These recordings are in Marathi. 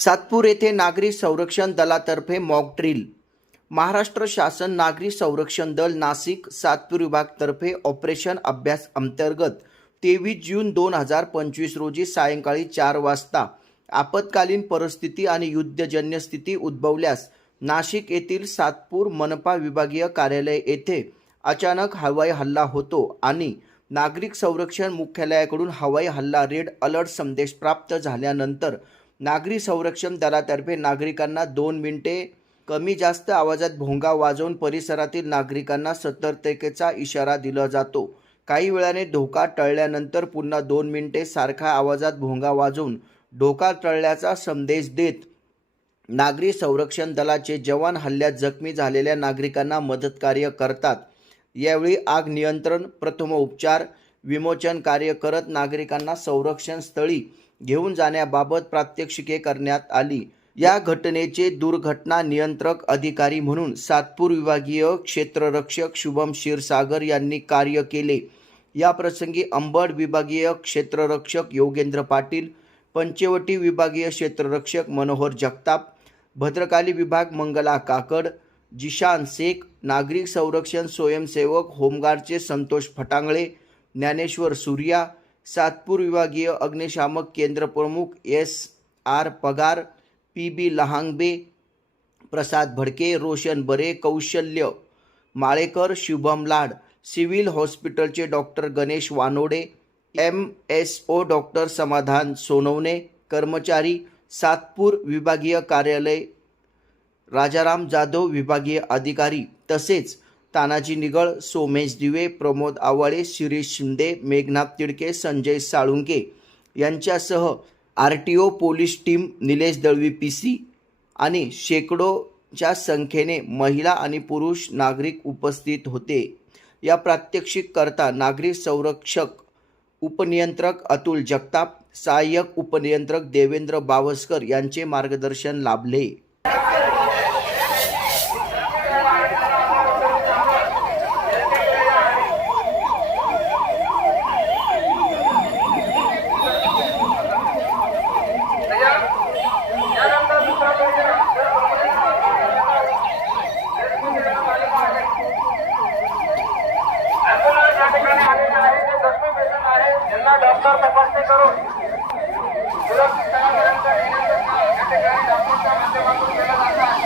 सातपूर येथे नागरी संरक्षण दलातर्फे मॉक ड्रिल. महाराष्ट्र शासन नागरी संरक्षण दल नाशिक सातपूर विभागतर्फे ऑपरेशन अभ्यास अंतर्गत तेवीस जून दोन हजार पंचवीस रोजी सायंकाळी चार वाजता आपत्कालीन परिस्थिती आणि युद्धजन्य स्थिती उद्भवल्यास नाशिक येथील सातपूर मनपा विभागीय कार्यालय येथे अचानक हवाई हल्ला होतो आणि नागरिक संरक्षण मुख्यालयाकडून हवाई हल्ला रेड अलर्ट संदेश प्राप्त झाल्यानंतर नागरी संरक्षण दलातर्फे नागरिकांना दोन मिनिटे कमी जास्त आवाजात भोंगा वाजवून परिसरातील नागरिकांना सतर्कतेचा इशारा दिला जातो. काही वेळाने धोका टळल्यानंतर पुन्हा दोन मिनिटे सारखा आवाजात भोंगा वाजवून धोका टळल्याचा संदेश देत नागरी संरक्षण दलाचे जवान हल्ल्यात जखमी झालेल्या नागरिकांना मदतकार्य करतात. यावेळी आग नियंत्रण प्रथमोपचार विमोचन कार्य करत नागरिकांना संरक्षण स्थळी घेऊन जाण्याबाबत प्रात्यक्षिके करण्यात आली. या घटनेचे दुर्घटना नियंत्रक अधिकारी म्हणून सातपूर विभागीय क्षेत्ररक्षक शुभम क्षीरसागर यांनी कार्य केले. या प्रसंगी अंबड विभागीय क्षेत्ररक्षक योगेंद्र पाटील पंचवटी विभागीय क्षेत्ररक्षक मनोहर जगताप भद्रकाली विभाग मंगला काकड जिशान शेख नागरिक संरक्षण स्वयंसेवक होमगार्डचे संतोष फटांगळे ज्ञानेश्वर सूर्या सातपूर विभागीय अग्निशामक केंद्र प्रमुख S R Pagar P B Lahangbe Prasad Bhadke Roshan Bare Kaushalya Malekar Shubham Lad civil हॉस्पिटलचे doctor Ganesh Wanode M S O doctor Samadhan Sonawane कर्मचारी सातपूर विभागीय कार्यालय राजाराम जाधव विभागीय अधिकारी तसेच तानाजी निगळ सोमेश दिवे प्रमोद आवाळे शिरीष शिंदे मेघनाथ तिडके संजय साळुंके यांच्यासह R T O police team Nilesh Dalvi P C आणि शेकडोच्या संख्येने महिला आणि पुरुष नागरिक उपस्थित होते. या प्रात्यक्षिक करता नागरिक संरक्षक उपनियंत्रक अतुल जगताप सहाय्यक उपनियंत्रक देवेंद्र बावस्कर यांचे मार्गदर्शन लाभले ॲम्ब्युलन्स या ठिकाणी आलेले आहे जे जखमी पेशंट आहे त्यांना डॉक्टर तपासणी करून सुरक्षित स्थळापर्यंत नेण्याचं काम या ठिकाणी डॉक्टरच्या माध्यमातून केलं जात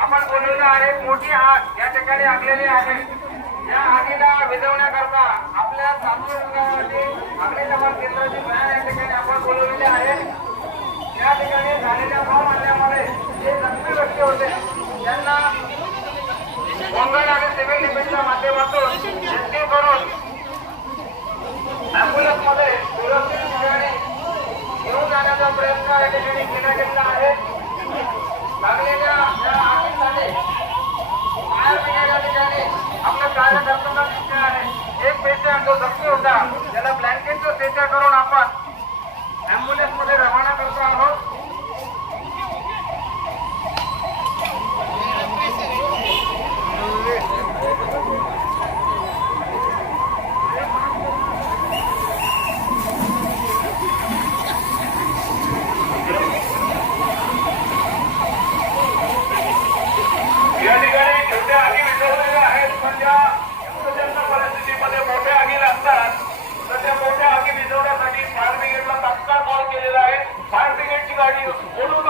आपण बोलवलं आहे मोठी आग. या ठिकाणी आगलेली आहे. या आगीला विजवण्याकरता आपल्या सातपूर विभागामध्ये अग्निशमन केंद्राची व्हॅन या ठिकाणी आपण बोलवलेली आहे. त्या ठिकाणी झालेल्या भाव हल्ल्यामुळे जे जखमी व्यक्ती होते त्यांना मंगळ आणि सिव्हिल डिफेन्सच्या माध्यमातून रेस्क्यू करून ॲम्ब्युलन्समध्ये सुरक्षित ठिकाणी घेऊन जाण्याचा प्रयत्न या ठिकाणी केला गेलेला आहे लागलेल्या या आगीसाठी फायर ब्रिगेड या ठिकाणी आपलं कार्य करताना दिसते आहे एक पेशंट जो जखमी होता त्याला ब्लँकेटचं सेचा करून आपण がり物語